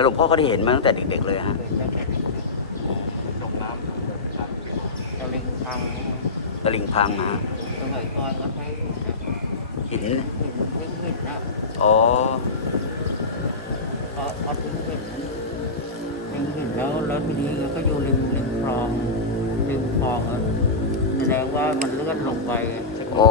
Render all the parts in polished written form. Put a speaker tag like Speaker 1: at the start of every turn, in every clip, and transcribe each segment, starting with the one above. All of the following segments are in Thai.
Speaker 1: หลวงพ่อก็ได้เห็นมาตั้งแต่เด็กๆเลยฮะ
Speaker 2: เคยได้แค่ลงน้ำตะลิงพัง
Speaker 1: ตะลิงพังนะฮะ
Speaker 2: สมัยก่อนก็ใช้
Speaker 1: หิน
Speaker 2: หินนะ
Speaker 1: อ๋อ
Speaker 2: พอถึงหินแล้วทีนี้ก็อยู่ริมคลองแสดงว่ามันเลื่อนลงไป
Speaker 1: อ๋อ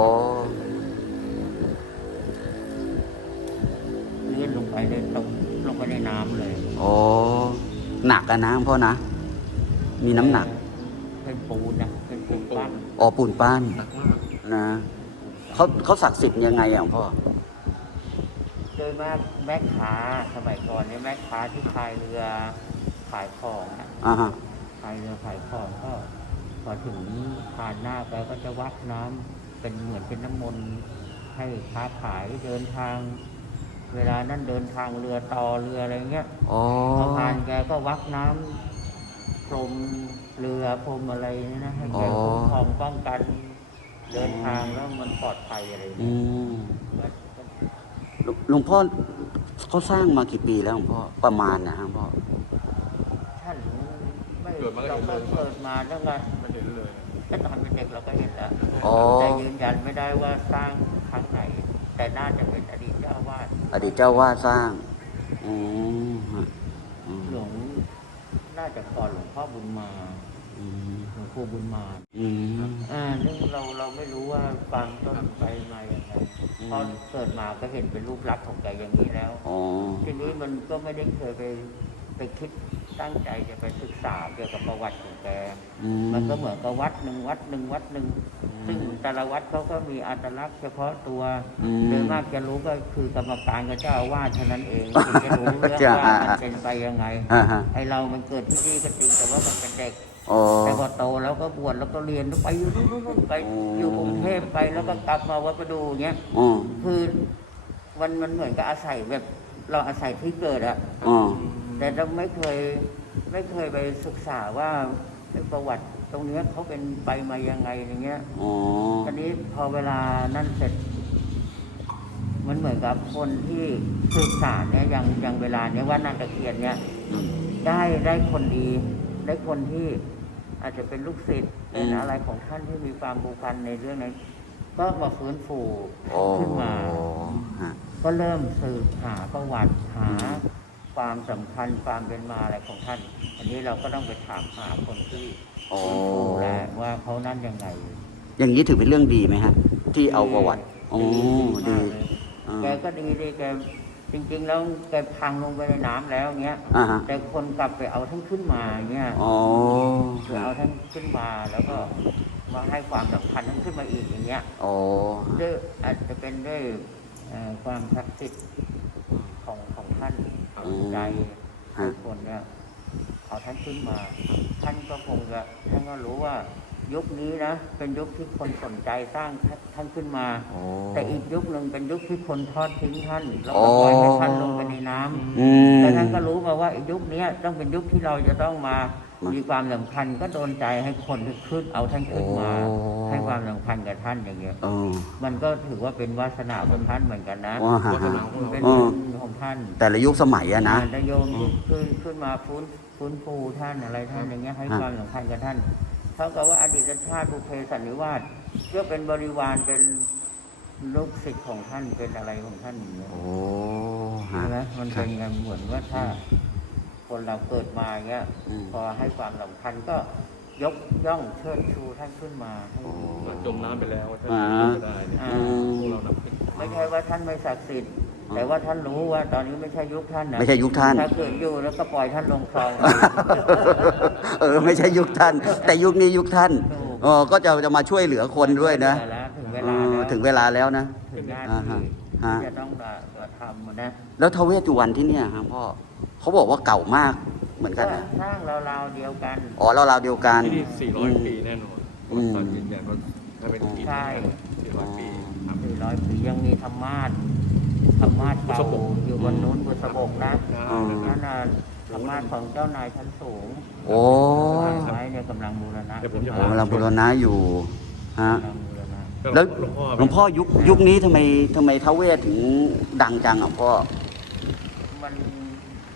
Speaker 2: เลื่อนลงไปเลยตกลงไปในน้ำเลย
Speaker 1: อ๋อหนักอะนะพ่อนะมีน้ำหนัก
Speaker 2: เป็นปูนนะเป็นปูนปั้น
Speaker 1: อ๋อปูนปั้นนะเขาศักดิ์สิทธิ์ยังไงอ่ะพ่อ
Speaker 2: โดยมากแม่ค้าสมัยก่อนเนี่ยแม่ค้าที่พายเรือขายของนะพายเรือขายของก็พอถึงผ่านหน้าไปก็จะวัดน้ำเป็นเหมือนเป็นน้ำมนต์ให้ค้าขายเดินทางเวลานั้นเดินทางเรือต่อเรืออะไรเงี้ยพอผ่านแกก็วัดน้ำพรมเรือพรมอะไรนี่นะให้แกคุ้มครองป้องกันเดินทางแล้วมันปลอดภัยอะไรอย่างเงี้ย
Speaker 1: หลวงพ่อเขาสร้างมากี่ปีแล้วหลวงพ่อประมาณนะครับพ่อ
Speaker 2: ท่านไม่เราก็เกิดมาตั้งแต่ก็ตอนเป็นเด็กเราก็เห็นแล้วแต่ยืนยันไม่ได้ว่าสร้างครั้งไหนแต่น่าจะเป็นอดีตเจ้าวาด
Speaker 1: สร้าง
Speaker 2: หลวงน่าจะก่อนหลวงพ่อบุญมาหลวงปู่บุญมาเรื่องเราไม่รู้ว่าฟังต้นไปมาอย่างไรพอเกิดมาก็เห็นเป็นรูปลักษณ์ของแกอย่างนี้แล้วทีนี้มันก็ไม่ได้เคยไปคิดตั้งใจจะไปศึกษาเกี่ยวกับประวัติของแกมันก็เหมือนกับวัดหนึ่งซึ่งแต่ละวัดเขาก็มีอัตลักษณ์เฉพาะตัวโดยมากจะรู้ก็คือกรรมการกับเจ้าอาวาสเท่านั้นเองถึงจะรู้เรื่องว่ามันเป็นไปยังไงไอเรามันเกิดที่นี่ก็จริงแต่ว่ามันเป็นเด็กแต่พอโตแล้วก็บวชแล้วก็เรียนไปอยู่นู่นไปอยู่กรุงเทพไปแล้วก็กลับมาวัดประดูเงี้ยคือมันเหมือนกับอาศัยแบบเราอาศัยที่เกิดอะแต่เราไม่เคยไปศึกษาว่าประวัติตรงนี้เขาเป็นไปมายังไงอย่างเงี้ยตอนนี้พอเวลานั่นเสร็จมันเหมือนกับคนที่ศึกษาเนี่ยอย่างเวลาเนี้ยว่านางตะเคียนเนี่ยได้คนดีได้คนที่อาจจะเป็นลูกศิษย์เป็นอะไรของท่านที่มีความผูกพันในเรื่องนั้นก็มาฟื้นฟูขึ้นมาก็เริ่มสืบหาประวัติหาความสำคัญความเป็นมาอะไรของท่านอันนี้เราก็ต้องไปถามหาคนที่ฟื้นฟูแหละว่าเขานั่นยังไง
Speaker 1: อย่างนี้ถือเป็นเรื่องดีไหมฮะที่เอาประวัติดี
Speaker 2: แกก็ดีแกจริงๆแล้วแกพังลงไปในน้ำแล้วเงี้ยแต่คนกลับไปเอาท่านขึ้นมาเงี้ยคือเอาท่านขึ้นมาแล้วก็มาให้ความสำคัญท่านขึ้นมาอีกอย่างเงี้ยด้วยอาจจะเป็นด้วยความศักดิ์สิทธิ์ของท่านใจคนเนี่ยเอาท่านขึ้นมาท่านก็รู้ว่ายุคนี้นะเป็นยุคที่คนสนใจสร้างท่านขึ้นมาแต่อีกยุคหนึ่งเป็นยุคที่คนทอดทิ้งท่านแล้วก็ปล่อยให้ท่านลงไปในน้ำแล้วท่านก็รู้มาว่าอีกยุคนี้ต้องเป็นยุคที่เราจะต้องมามีความสำคัญก็โดนใจให้คนขึ้นเอาท่านขึ้นมาให้ความสำคัญกับท่านอย่างเงี้ยมันก็ถือว่าเป็นวาสนาของท่านเหมือนกันนะเป็นของท่าน
Speaker 1: แต่ละยุคสมัยอะนะ
Speaker 2: แต่โยมขึ้นมาฟื้นฟูท่านอะไรท่านอย่างเงี้ยให้ความสำคัญกับท่านเท่ากับว่าอดีตชาติบุพเพสันนิวาสก็เป็นบริวารเป็นลูกศิษย์ของท่านเป็นอะไรของท่านอย่างเงี้ยใช่ไหมมันเป็นเงินเหมือนว่าถ้าคนเราเกิดมาเงี้ยพอให้ความสำคัญก็ยกย่องเชิดชูท่านขึ้นมา
Speaker 3: จมน้ำไปแล้วท่านไม่ได้พวกเรานับถือ
Speaker 2: ไม่ใช่ว่าท่านไม่ศักดิ์สิทธิ์แต่ว่าท่านรู้ว่าตอนนี้ไม่ใช่ยุคท่านนะ
Speaker 1: ไม่ใช่ยุคท่าน
Speaker 2: ถ้าเกิดอยู่แล้วก็ปล่อยท่านลงคลอง
Speaker 1: ไม่ใช่ยุคท่านแต่ยุคนี้ยุคท่านก็จะมาช่วยเหลือคนด้วยนะถึงเวลาแล้วนะ
Speaker 2: ถึงหน้าที่จะต้องมาทำนะ
Speaker 1: แล้วท้าวเวสสุวรรณที่เนี่ยครับพ่อเขาบอกว่าเก่ามากเหมือนกันนะ
Speaker 2: สร้างราวๆเดียวกัน
Speaker 1: ราวเดียวกัน
Speaker 3: ที่นี่400 ปีแน่นอนตอนยืนยันว่าถ้าเป็น
Speaker 2: ใช่
Speaker 3: 400 ปี
Speaker 2: 400 ปียังมีธรรมาสเก่าอยู่บนนู้นบุษบกนะนั่นน่ะธรรมาสของเจ้านายชั้นสูงไม้เนี่ยกำลังบูรณะ
Speaker 1: อยู่ฮะแล้วหลวงพ่อยุคนี้ทำไมท้าวเวสถึงดังจังอ่ะพ่อ
Speaker 2: มัน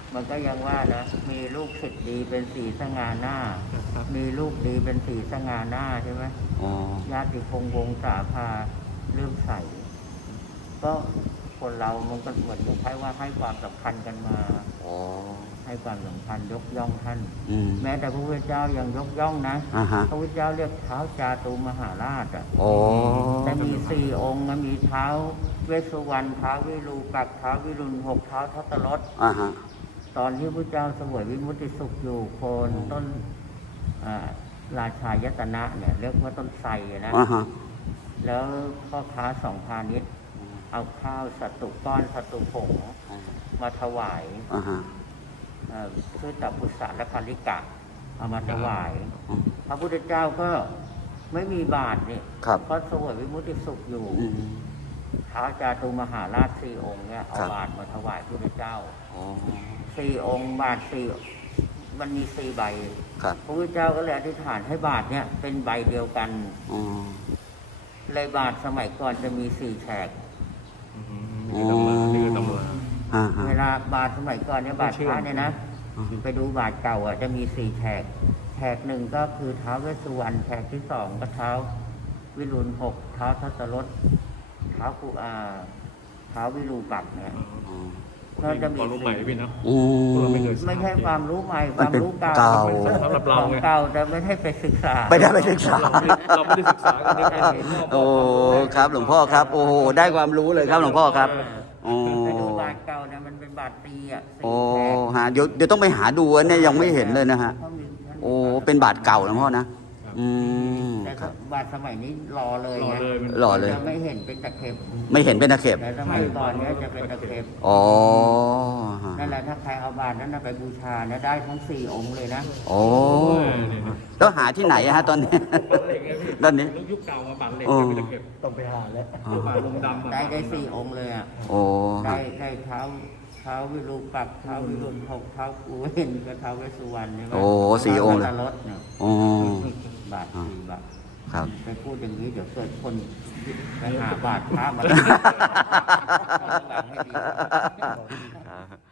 Speaker 2: มันก็ยังว่านะมีลูกศิษย์ดีเป็นสีสง่าหน้า มีลูกดีเป็นสีสง่าหน้าใช่ไหม
Speaker 1: อ๋อ
Speaker 2: ญาติพงษ์วงศาพาเลื่อมใสก็คนเรามันก็เหมือนคล้ายๆว่าให้ความสำคัญกันมา
Speaker 1: อ๋อ
Speaker 2: ให้ความสำคัญยกย่องท่าน
Speaker 1: อืม
Speaker 2: แม้แต่พระพุทธเจ้ายังยกย่องนะ
Speaker 1: อ่าฮะ
Speaker 2: พระพุทธเจ้าเรียกเท้าจาตุมหาราชอ่ะ
Speaker 1: อ๋อ
Speaker 2: แต่มี4 องค์นะมีเท้าเวสสุวรรณเท้าวิรูปักษ์เท้าวิรุณ6เท้าทัตตรส
Speaker 1: อ่าฮะ
Speaker 2: ตอนที่พระเจ้าเสวยวิมุตติสุขอยู่โคนต้นราชายตนะเนี่ยเรียกว่าต้นไทรนะ
Speaker 1: อ่าฮะ
Speaker 2: แล้วพ่อค้าสองพาณิชย์เอาข้าวสตุก้อนสตุผงมาถวาย
Speaker 1: อ่าฮะ
Speaker 2: คือตับพุษาและคาริกะเอามาถวาย
Speaker 1: อืม
Speaker 2: พระพุทธเจ้าก็ไม่มีบาตรนี่
Speaker 1: ครับ
Speaker 2: เพราะเสวยวิมุตติสุขอยู่
Speaker 1: อืม
Speaker 2: ท้าวจาตุมหาราช4 องค์เนี่ยเอา
Speaker 1: ครับ
Speaker 2: บาตรมาถวายพระพุทธเจ้า
Speaker 1: อ๋อ
Speaker 2: 4 องค์บาตร4มันมี4 ใบ
Speaker 1: ครับ
Speaker 2: พระพุทธเจ้าก็เลยอธิษฐานให้บาตรเนี่ยเป็นใบเดียวกัน
Speaker 1: อ๋อ
Speaker 2: เลยบาตรสมัยก่อนจะมี4 แฉก
Speaker 3: นี่คือตำรานี่คือตำรา
Speaker 1: อ่าฮะ
Speaker 2: เวลาบาตรสมัยก่อนเนี่ยบาตรพระเนี่ยนะ
Speaker 1: อืม
Speaker 2: ไปดูบาตรเก่าอ่ะจะมี4 แฉกแฉกหนึ่งก็คือเท้าวเวสสุวรรณแฉกที่2ก็เท้าวิรุณ6เท้าทัตตรสเท้ากุเท้าวิรูปักษ์เนี่ย
Speaker 1: อ๋อ
Speaker 2: ก็จะมี
Speaker 3: ความรู้ใหม่พี่เนาะ
Speaker 1: อืม
Speaker 3: เราไม่เคย
Speaker 2: ไม่ใช่ความรู้ใหม่ค
Speaker 1: มัน
Speaker 2: วาม
Speaker 1: เป็น
Speaker 2: รู้เก่า
Speaker 1: เก่า
Speaker 3: สำหรับเรา
Speaker 2: ของ
Speaker 3: ไง
Speaker 2: เก่าแต่ไม่ได้ไปศึกษา
Speaker 1: ไปได้ไปศึกษา
Speaker 3: เราไม่ได้ศึกษากันนี่แค่เห็นว่า
Speaker 1: โอ้ครับหลวงพ่อครับ โอ้โหได้ความรู้เลยครับหลวงพ่อครับโอ้
Speaker 2: ไปดูบาทเก่าเนี่ยมันเป็นบาทตีอ่ะ
Speaker 1: โอ้
Speaker 2: 4 แฉก
Speaker 1: ฮะเดี๋ยวต้องไปหาดูอันเนี่ยยังไม่เห็นเลยนะฮะ
Speaker 2: เขามีท่าน
Speaker 1: โอ้เป็นบาทเก่าหลวงพ่อนะอืม
Speaker 2: แต่
Speaker 1: ครับ
Speaker 2: บาทสมัยนี้รอเลย
Speaker 3: หล่อ
Speaker 2: ไง
Speaker 3: เลยมัน
Speaker 1: หล่อเลย
Speaker 2: จะไม่เห็นเป็นตะเข็บ
Speaker 1: ไม่เห็นเป็นตะเข็บ
Speaker 2: แต่สมัยก่อนเนี่ยจะเป็นตะเข็บ
Speaker 1: อ๋อฮะ
Speaker 2: นั่นแหละถ้าใครเอาบาทนั้นน่ะไปบูชาเนี่ยได้ทั้ง4 องค์เลยนะ
Speaker 1: โอ้แล้วหาที่ไหนอะฮะตอนนี้
Speaker 3: เหล็กไงพี่
Speaker 1: ตอนนี้
Speaker 3: ยุคเก่าอะบัตรเหล็ก
Speaker 1: โอ้
Speaker 3: ไม่ได้เก็บ
Speaker 2: ต้องไปหาแล้ว
Speaker 3: บัตรลงดำอะ
Speaker 2: ได้4 องค์เลยอ่ะ
Speaker 1: โอ้
Speaker 2: ได้เท้าวิรูปักษ์เท้าวิรุณ6เท้ากุเวนกับเท้าเวสสุวรรณใช่ไหม
Speaker 1: โอ้4 องค์เลย
Speaker 2: ท้าวทัตตรสเนี่ย
Speaker 1: โอ้
Speaker 2: บาท4 บาท
Speaker 1: ครับ
Speaker 2: ไปพูดอย่างนี้เดี๋ยวเกิดคนไปหาบาทพระมา ต้องระวังให้ดี